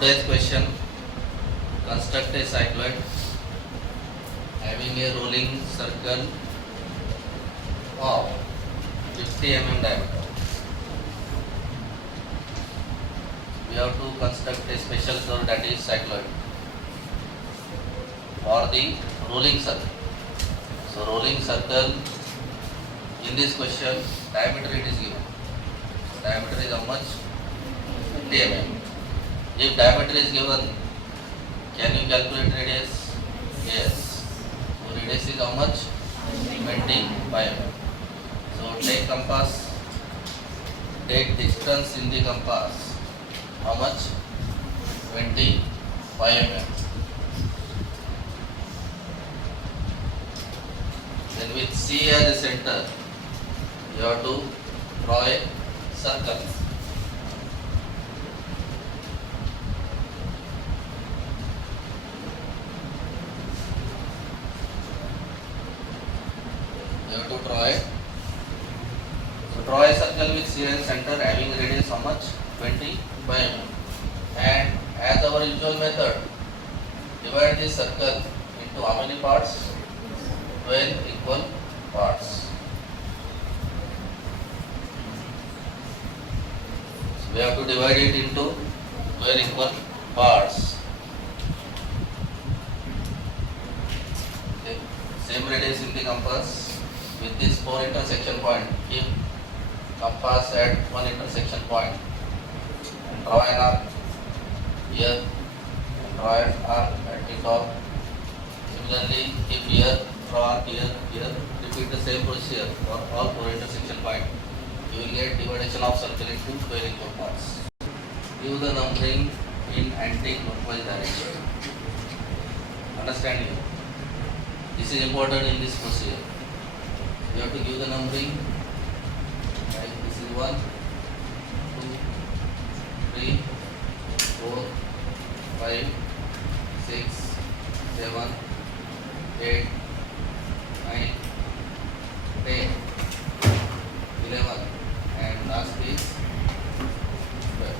Today's question: construct a cycloid having a rolling circle of 50 mm diameter. We have to construct a special curve, that is cycloid, for the rolling circle. So rolling circle, in this question, diameter it is given. Diameter is how much? 50 mm. If diameter is given, can you calculate radius? Yes. So radius is how much? 25 mm. So take compass, take distance in the compass. How much? 25 mm. Then with C as a center, you have to draw a circle. You have to draw a circle with C as a center having radius how much? 25 mm. And as our usual method, divide this circle into how many parts? 12 equal parts. So we have to divide it into 12 equal parts. Okay. Same radius in the compass. With this 4 intersection point, keep compass at one intersection point and draw an arc here and draw an arc at the top. Similarly, keep here, draw arc here, repeat the same procedure for all 4 intersection points. You will get division of circle into 12 equal parts. Give the numbering in anti-clockwise direction. Understand you? This is important in this procedure. You have to give the numbering. Like this is 1, 2, 3, 4, 5, 6, 7, 8, 9, 10, 11, and last is 12.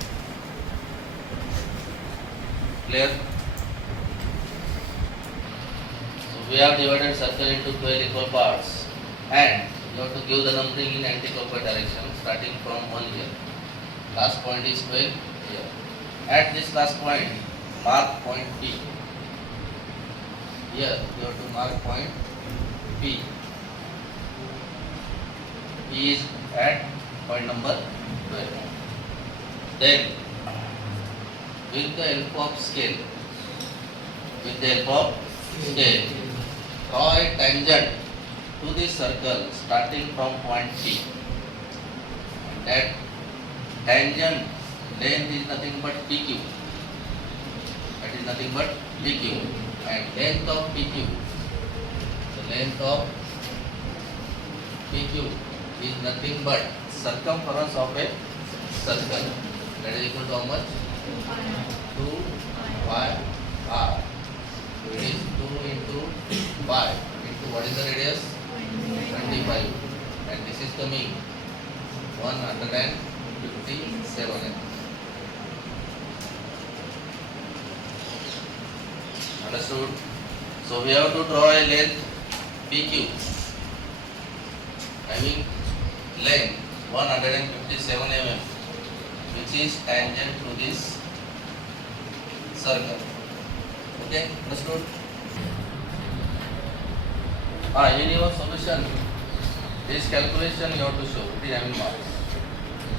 Clear? So we have divided circle into 12 equal parts. And you have to give the numbering in anti-clockwise direction starting from 1 here. Last point is 12 here. At this last point, mark point P. Here you have to mark point P. P is at point number 12. Then, with the help of scale, draw a tangent to this circle starting from point P. And that tangent length is nothing but PQ. That is nothing but PQ. And length of PQ, the length of PQ is nothing but circumference of a circle. That is equal to how much? 2 pi r. So it is 2 into pi into what is the radius? 25. And this is coming 157 mm. Understood? So we have to draw a length PQ having length 157 mm, which is tangent to this circle. Okay, understood? In your solution, this calculation you have to show. It is having marks.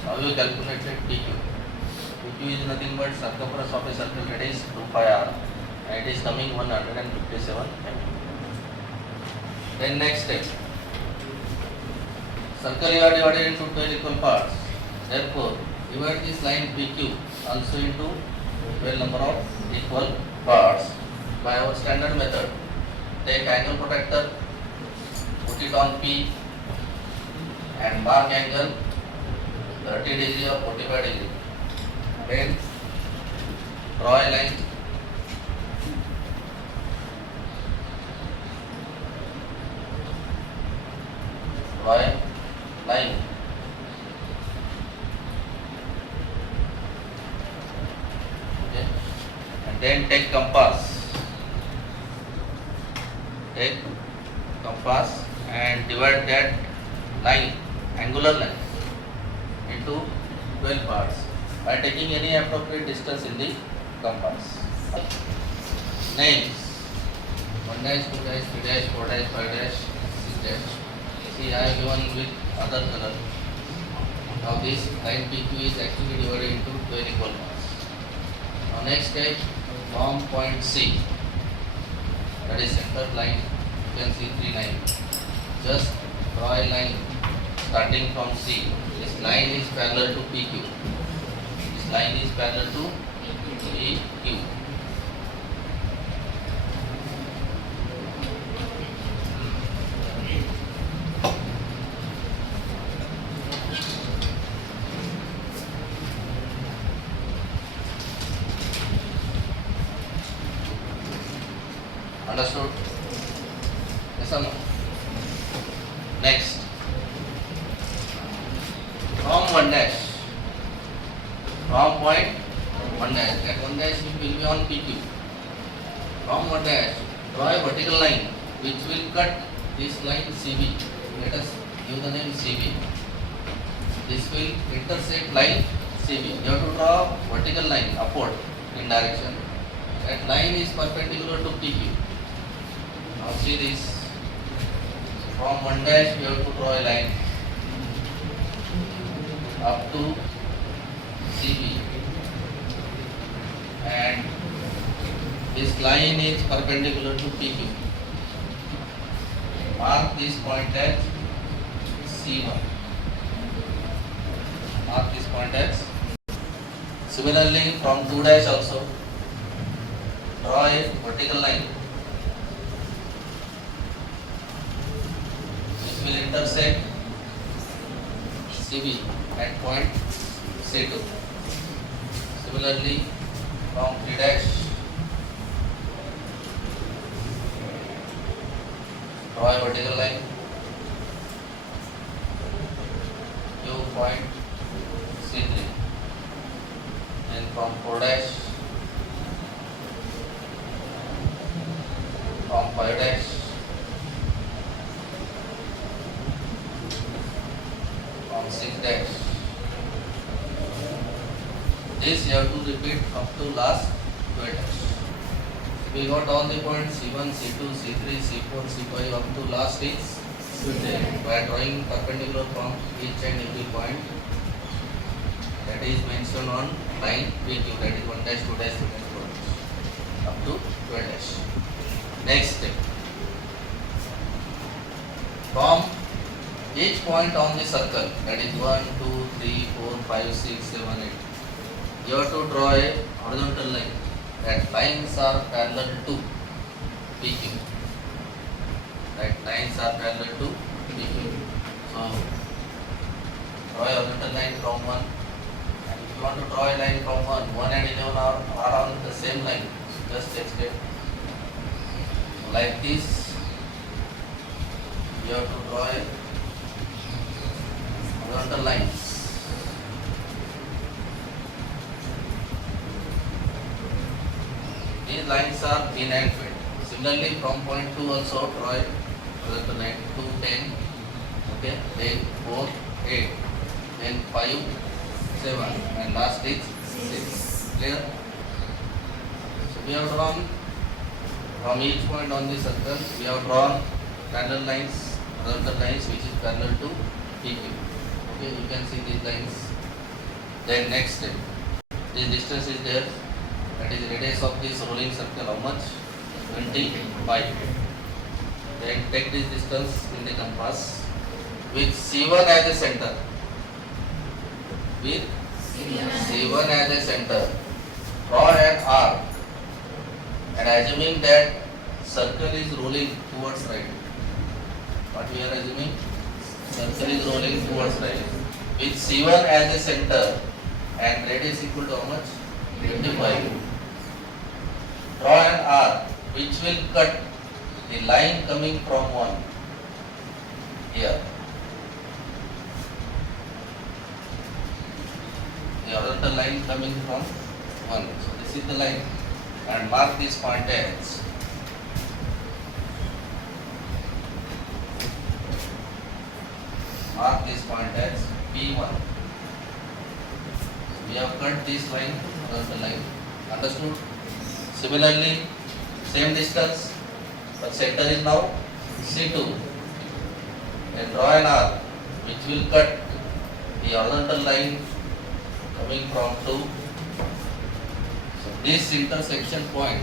How you calculated PQ? PQ is nothing but circumference of a circle, that is 2 pi r. And it is coming 157 mm. Then next step, circle you are divided into 12 equal parts. Therefore, divide this line PQ also into 12 number of equal parts by our standard method. Take angle protractor, put it on P and mark angle 30 degree or 45 degree. Then draw a line. Draw a line. Okay. Then take compass. Take compass and divide that line, angular line, into 12 parts by taking any appropriate distance in the compass. Names 1 dash, 2 dash, 3 dash, 4 dash, 5 dash, 6 dash. See, I have given with other color. Now this line PQ is actually divided into 12 equal parts. Now next step, from point C, that is center line, you can see 3 lines. Just draw a line starting from C. This line is parallel to PQ. This line is parallel to PQ. Understood? Yes or no? Next, from 1 dash, from point 1 dash, that 1 dash will be on PQ. From 1 dash, draw a vertical line which will cut this line CB. Let us give the name CB. This will intersect line CB. You have to draw vertical line upward in direction. That line is perpendicular to PQ. Now see this. From 1 dash we have to draw a line up to CB, and this line is perpendicular to PQ. Mark this point as C1. Mark this point as. Similarly, from 2 dash also draw a vertical line which will intersect CB at point C2. Similarly, from 3 dash draw a vertical line to point C3. Then from 4 dash, from 5 dash, from 6 dash. This you have to repeat up to last 12 dash. We got all the points C1, C2, C3, C4, C5 up to last is by drawing perpendicular from each and every point that is mentioned on line PQ, that is 1 dash, 2 dash, 3 dash, 4 dash up to 12 dash. Next step, from each point on the circle, that is 1, 2, 3, 4, 5, 6, 7, 8, you have to draw a horizontal line. That lines are parallel to PQ. That lines are parallel to PQ. So draw a horizontal line from 1. And if you want to draw a line from 1 and 11 are on the same line. Just take step. Like this, you have to draw a horizontal lines. These lines are in and fed. Similarly, from point 2 also draw a horizontal line 2, 10, okay, then 4, 8, then 5, 7, and last is 6. Clear? So we have drawn from each point on the circle, we have drawn parallel lines, horizontal lines which is parallel to PQ. Okay, you can see these lines. Then next step, this distance is there. That is radius of this rolling circle, how much? 25. Then take this distance in the compass with C1 as a center. With C1 as a center, draw an arc, and assuming that circle is rolling towards right. What we are assuming? Circle is rolling towards right. With C1 as a center and radius equal to how much? 25. Draw an arc which will cut the line coming from 1 here. The horizontal line coming from 1. So this is the line. and mark this point as P1. We have cut this line, the line. Understood? Similarly, same distance, but center is now C2. Then draw an arc which will cut the horizontal line coming from 2. So this intersection point,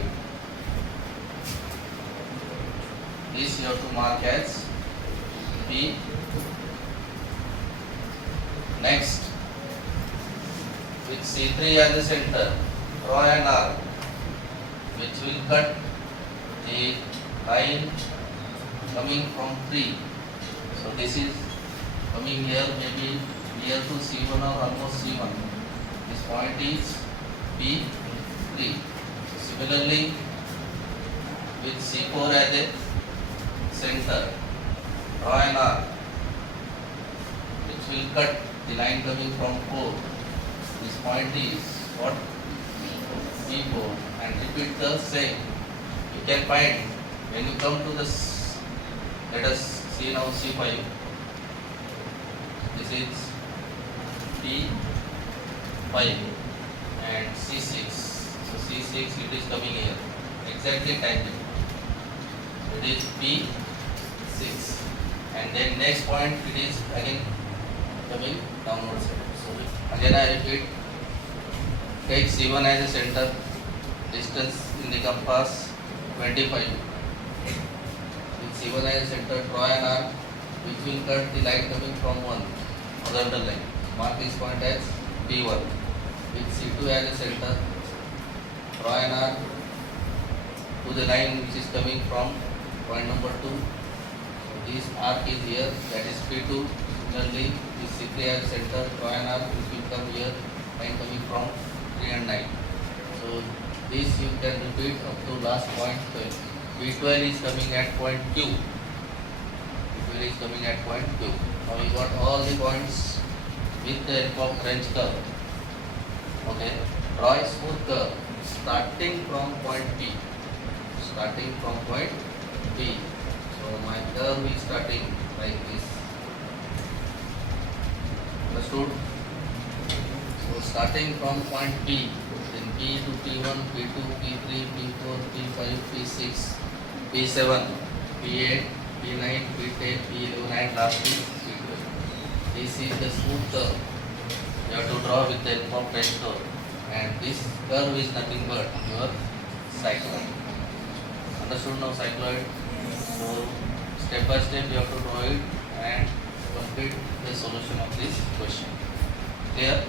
this you have to mark as P. Next, with C3 as the center, draw an arc which will cut the line coming from 3. So this is coming here, maybe near to C1 or almost C1. This point is P3. Similarly, with C4 as a center, draw an arc which will cut the line coming from 4. This point is what? P4, and repeat the same. You can find when you come to this, let us see now C5. This is P5 and C6. So C6 it is coming here, exactly tangent. It is P6, and then next point it is again coming downward side. So again I repeat, take C1 as a center, distance in the compass 25. With C1 as a center, draw an arc which will cut the line coming from 1, horizontal line. Mark this point as P1. With C2 as a center, draw an arc to the line which is coming from point number 2. So this arc is here, that is P2. Similarly, with C3 as a center, draw an arc which will come here, line coming from 3 and 9. So this you can repeat up to last point 12. P12 is coming at point Q. P12 is coming at point Q. Now we got all the points with the help of French curve. Okay. Draw a smooth curve starting from point P. Starting from point P. So my curve is starting like this. Understood? So starting from point P, then P to P1, P2, P3, P4, P5, P6, P7, P8, P9, P10, P11 and lastly P12. This is the smooth curve you have to draw with the help of French curve, and this curve is nothing but your cycloid. Understood now cycloid? So step by step you have to draw it and complete the solution of this question. Clear?